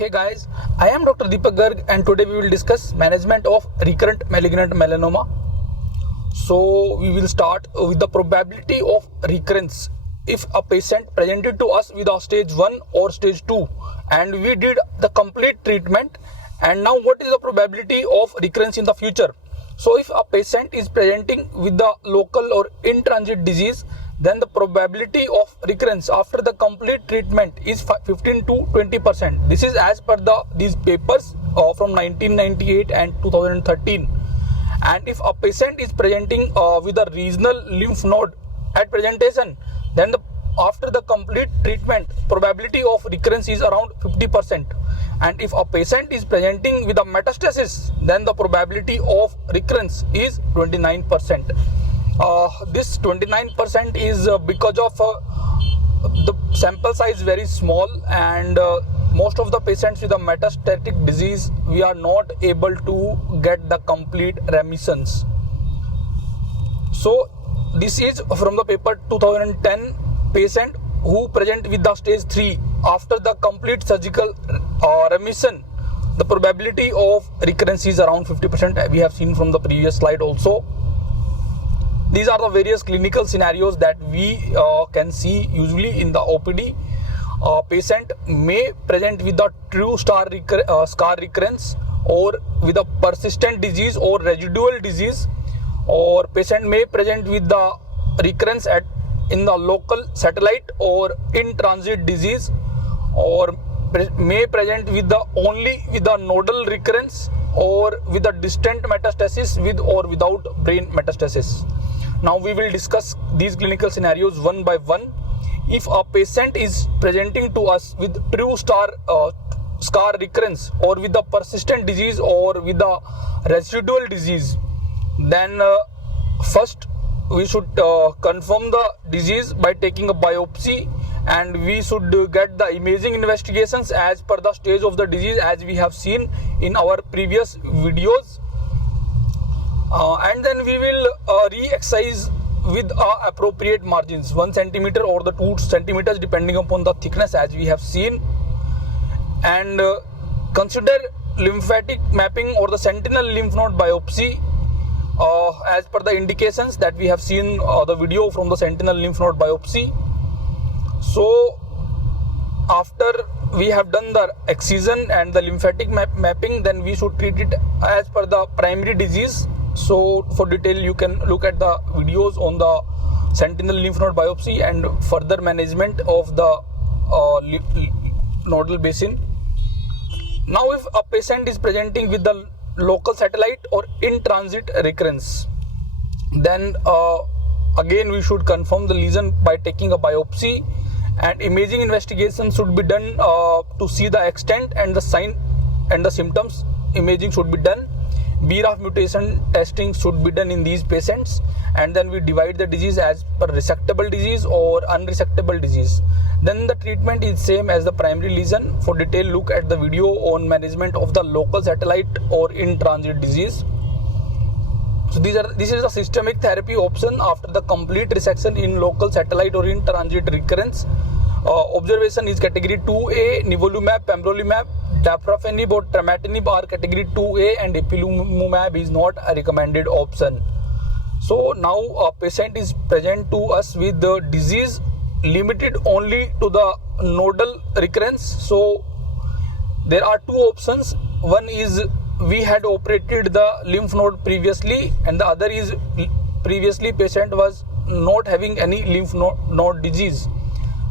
Hey guys, I am Dr. Deepak Garg and today we will discuss management of recurrent malignant melanoma. So we will start with the probability of recurrence if a patient presented to us with a stage 1 or stage 2 and we did the complete treatment, and now what is the probability of recurrence in the future. So if a patient is presenting with the local or in transit disease, then the probability of recurrence after the complete treatment is 15 to 20%. This is as per these papers from 1998 and 2013. And if a patient is presenting with a regional lymph node at presentation, then after the complete treatment probability of recurrence is around 50%. And if a patient is presenting with a metastasis, then the probability of recurrence is 29%. This 29% is because of the sample size very small, and most of the patients with a metastatic disease, we are not able to get the complete remissions. So this is from the paper 2010. Patient who present with the stage 3 after the complete surgical remission, the probability of recurrence is around 50%. We have seen from the previous slide also. These are the various clinical scenarios that we can see usually in the OPD. Patient may present with the true scar recurrence, or with a persistent disease or residual disease, or patient may present with the recurrence in the local satellite or in transit disease, or may present with the nodal recurrence, or with a distant metastasis with or without brain metastasis. Now we will discuss these clinical scenarios one by one. If a patient is presenting to us with true scar recurrence, or with the persistent disease, or with the residual disease, then first we should confirm the disease by taking a biopsy, and we should get the imaging investigations as per the stage of the disease, as we have seen in our previous videos. And then we will re-excise with appropriate margins, 1 centimeter or the 2 centimeters depending upon the thickness, as we have seen. And consider lymphatic mapping or the sentinel lymph node biopsy as per the indications that we have seen the video from the sentinel lymph node biopsy. So after we have done the excision and the lymphatic mapping, then we should treat it as per the primary disease. So for detail you can look at the videos on the sentinel lymph node biopsy and further management of the nodal basin. Now if a patient is presenting with the local satellite or in transit recurrence, then again we should confirm the lesion by taking a biopsy, and imaging investigation should be done to see the extent and the sign and the symptoms. Imaging should be done. BRAF mutation testing should be done in these patients, and then we divide the disease as per resectable disease or unresectable disease. Then the treatment is same as the primary lesion. For detail look at the video on management of the local satellite or in transit disease. So this is a systemic therapy option after the complete resection in local satellite or in transit recurrence. Observation is category 2A, nivolumab, pembrolizumab, dabrafenib or trametinib are category 2A, and ipilimumab is not a recommended option. So now a patient is present to us with the disease limited only to the nodal recurrence. So there are two options. One is we had operated the lymph node previously, and the other is previously patient was not having any lymph node disease.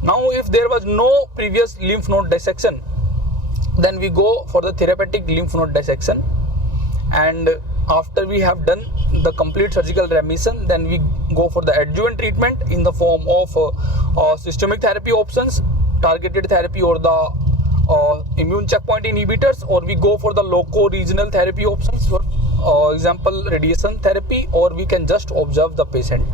Now if there was no previous lymph node dissection, then we go for the therapeutic lymph node dissection, and after we have done the complete surgical remission, then we go for the adjuvant treatment in the form of systemic therapy options, targeted therapy or the immune checkpoint inhibitors, or we go for the loco-regional therapy options, for example radiation therapy, or we can just observe the patient.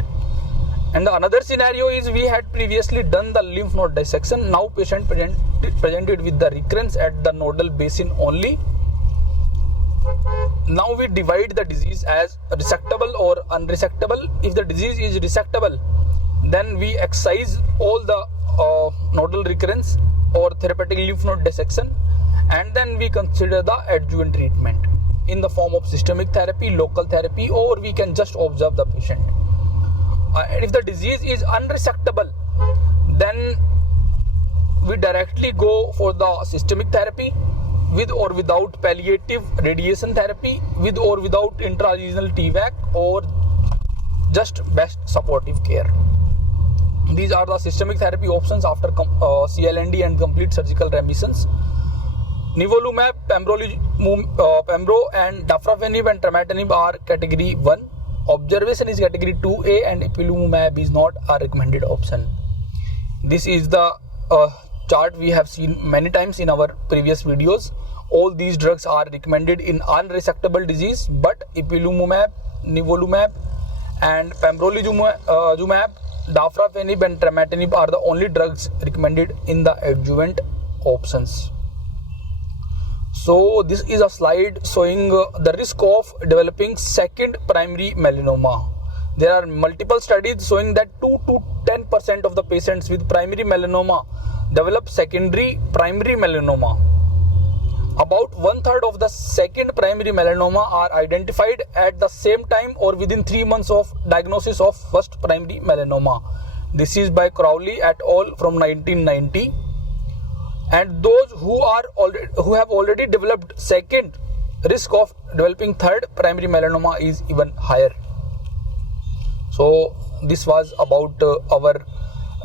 And the another scenario is we had previously done the lymph node dissection. Now patient presented with the recurrence at the nodal basin only. Now we divide the disease as resectable or unresectable. If the disease is resectable, then we excise all the nodal recurrence or therapeutic lymph node dissection, and then we consider the adjuvant treatment in the form of systemic therapy, local therapy, or we can just observe the patient. And if the disease is unresectable, then we directly go for the systemic therapy with or without palliative radiation therapy, with or without intraregional TVAC, or just best supportive care. These are the systemic therapy options after CLND and complete surgical remissions. Nivolumab, Pembro and Dabrafenib and Trametinib are category 1. Observation is category 2A, and Ipilimumab is not a recommended option. This is the chart we have seen many times in our previous videos. All these drugs are recommended in unresectable disease, but Ipilimumab, Nivolumab and Pembrolizumab, Dabrafenib and Trametinib are the only drugs recommended in the adjuvant options. So this is a slide showing the risk of developing second primary melanoma. There are multiple studies showing that 2 to 10% of the patients with primary melanoma develop secondary primary melanoma. About 1/3 of the second primary melanoma are identified at the same time or within 3 months of diagnosis of first primary melanoma. This is by Crowley et al. From 1990. And those who have already developed second, risk of developing third primary melanoma is even higher. So this was about our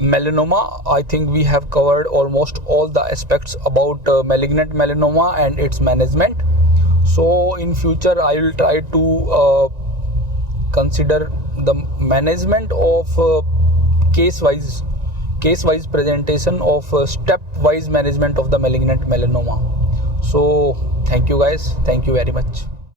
melanoma. I think we have covered almost all the aspects about malignant melanoma and its management. So in future I will try to consider the management of case-wise presentation of step-wise management of the malignant melanoma. So thank you guys. Thank you very much.